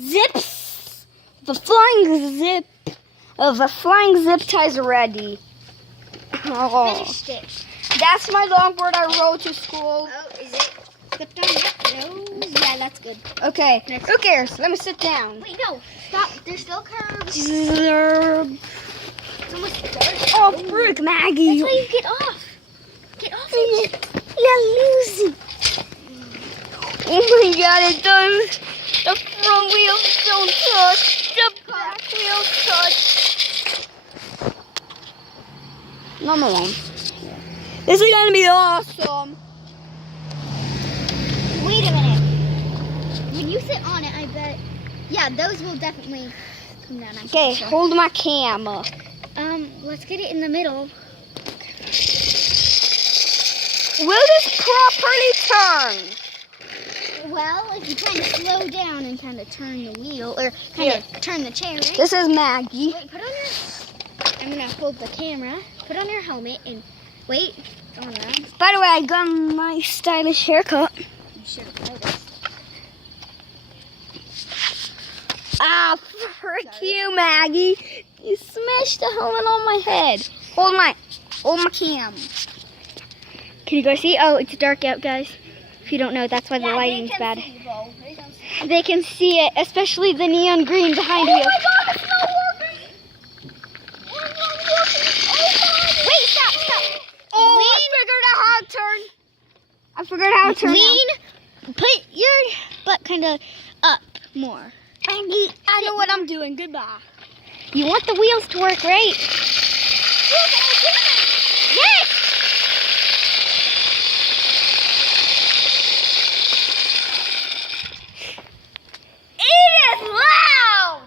Zips. The flying zip ties ready. Oh. Finished it. That's my longboard I rode to school. Oh, is it clipped on yet? No. Yeah, that's good. Okay, who cares? Let me sit down. Wait, no. Stop. There's still curves. Oh, It's almost dark. frick, Maggie. That's how you get off. Get off it. Yeah, losing. Oh my god, it does. The front wheels don't touch. The back wheels touch. No, I'm alone. This is gonna be awesome. Wait a minute. When you sit on it, I bet. Yeah, those will definitely come down. Okay, hold my camera. Let's get it in the middle. Will this properly turn? Well, if you kind of slow down and kind of turn the wheel, or kind of turn the chair. Right? This is Maggie. Wait, put on your. I'm gonna hold the camera. Put on your helmet and wait. Go on around. By the way, I got my stylish haircut. You should have noticed. Ah, frick you, Maggie. You smashed the helmet on my head. Hold my cam. Can you guys see? Oh, it's dark out, guys. If you don't know, that's why the lighting's bad. They can see it, especially the neon green behind you. Oh my god, it's not working! It's not working! Oh god! Wait, stop! Oh, I figured out how to turn. Lean. Put your butt kind of up more. Maggie, I know what I'm doing. Goodbye. You want the wheels to work, right? Yes! It is loud!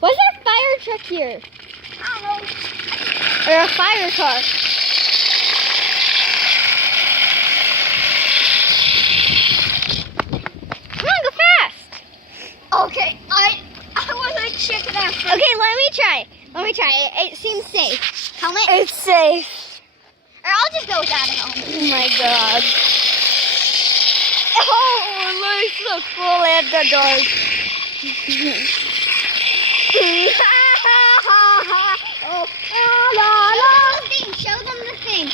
Why's there a fire truck here? I don't know. Or a fire car? Come on, go fast! Okay, I want to check it out. Okay, let me try. It seems safe. Helmet? It's safe. Or I'll just go without a helmet. Oh my god. Oh, let's look full at the dark. Oh, la, la. Show them the thing.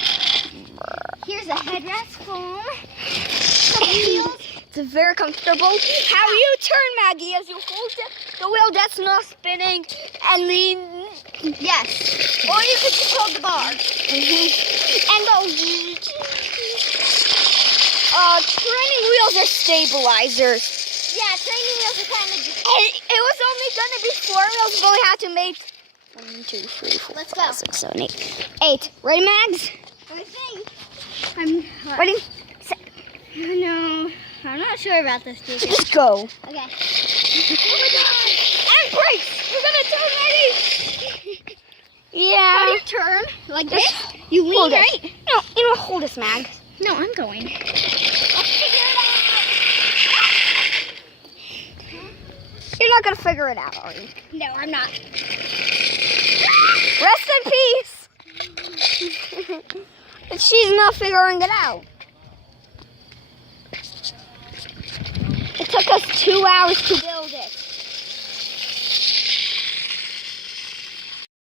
Here's a headrest foam. Some wheels. It's very comfortable. How you turn, Maggie, as you hold the wheel that's not spinning and lean. Yes. Or you could just hold the bar. And go. Training wheels are stabilizers. Yeah, training wheels are kind of. It was only gonna be 4 wheels, but we had to make 1, 2, 3, 4, Let's 5, go. 6, 7, 8. 8. Ready, Mags? What do you think? Ready? No, I'm not sure about this, dude. Just go. Okay. And brakes. We're gonna turn ready. Yeah. How do you turn? Like this? Just You lean, hold right? it. No, you don't hold this, Mag. No, I'm going. You're not gonna figure it out, are you? No, I'm not. Rest in peace. And she's not figuring it out. It took us 2 hours to build it.